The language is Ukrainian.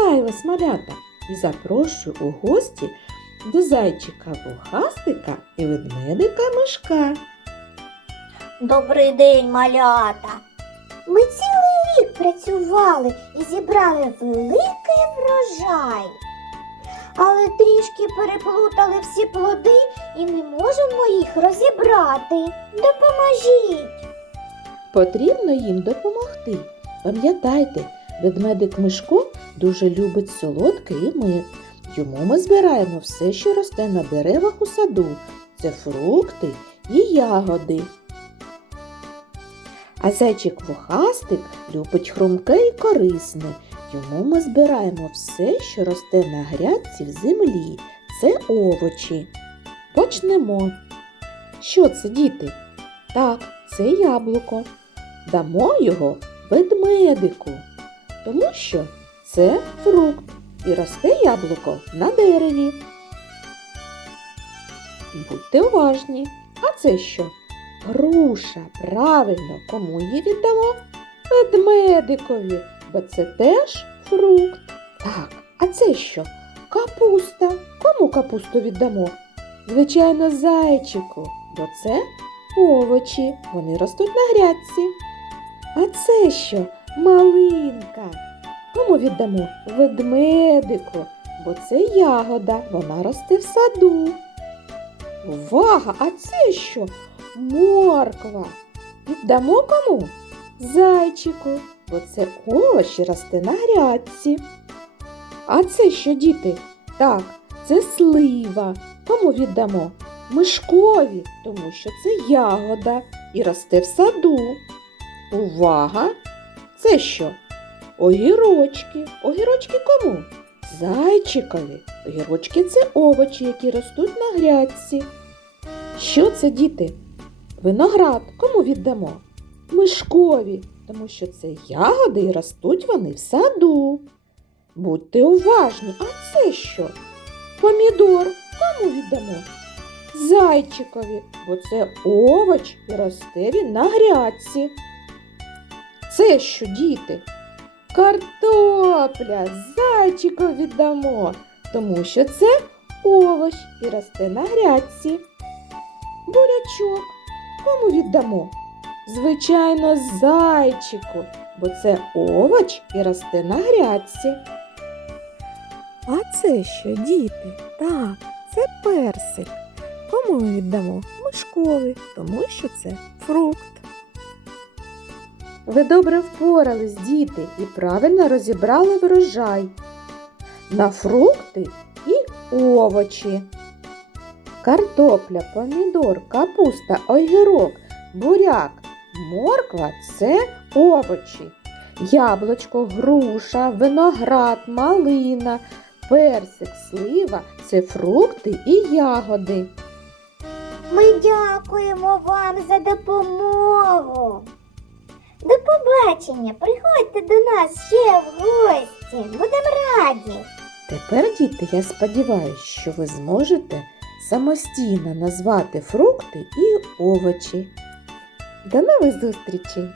Вітаю вас, малята, і запрошую у гості до зайчика вухастика і ведмедика мишка. Добрий день, малята. Ми цілий рік працювали і зібрали великий врожай. Але трішки переплутали всі плоди і не можемо їх розібрати. Допоможіть. Потрібно їм допомогти. Пам'ятайте, ведмедик Мишко дуже любить солодке і мед. Йому ми збираємо все, що росте на деревах у саду. Це фрукти і ягоди. А зайчик вухастик любить хрумке і корисне. Йому ми збираємо все, що росте на грядці в землі. Це овочі. Почнемо. Що це, діти? Так, це яблуко. Дамо його ведмедику, тому що це фрукт і росте яблуко на дереві. Будьте уважні. А це що? Груша. Правильно, кому її віддамо? Ведмедикові, бо це теж фрукт. Так, а це що? Капуста. Кому капусту віддамо? Звичайно, зайчику, бо це овочі. Вони ростуть на грядці. А це що? Малинка. Кому віддамо? Ведмедику, бо це ягода, вона росте в саду. Увага! А це що? Морква. Віддамо кому? Зайчику, бо це овочі росте на грядці. А це що, діти? Так, це слива. Кому віддамо? Мишкові, тому що це ягода і росте в саду. Увага! Це що? Огірочки. Огірочки кому? Зайчикові. Огірочки це овочі, які ростуть на грядці. Що це, діти? Виноград кому віддамо? Мишкові, тому що це ягоди і ростуть вони в саду. Будьте уважні, а це що? Помідор кому віддамо? Зайчикові, бо це овоч і росте він на грядці. Це що, діти? Картопля зайчикові віддамо, тому що це овоч і росте на грядці. Бурячок кому віддамо? Звичайно, зайчику, бо це овоч і росте на грядці. А це що, діти? Так, це персик. Кому віддамо? Мишкові, тому що це фрукт. Ви добре впорались, діти, і правильно розібрали врожай на фрукти і овочі. Картопля, помідор, капуста, огірок, буряк, морква це овочі. Яблучко, груша, виноград, малина, персик, слива це фрукти і ягоди. Ми дякуємо вам за допомогу. До побачення. Приходьте до нас ще в гості. Будемо раді. Тепер, діти, я сподіваюся, що ви зможете самостійно назвати фрукти і овочі. До нових зустрічей!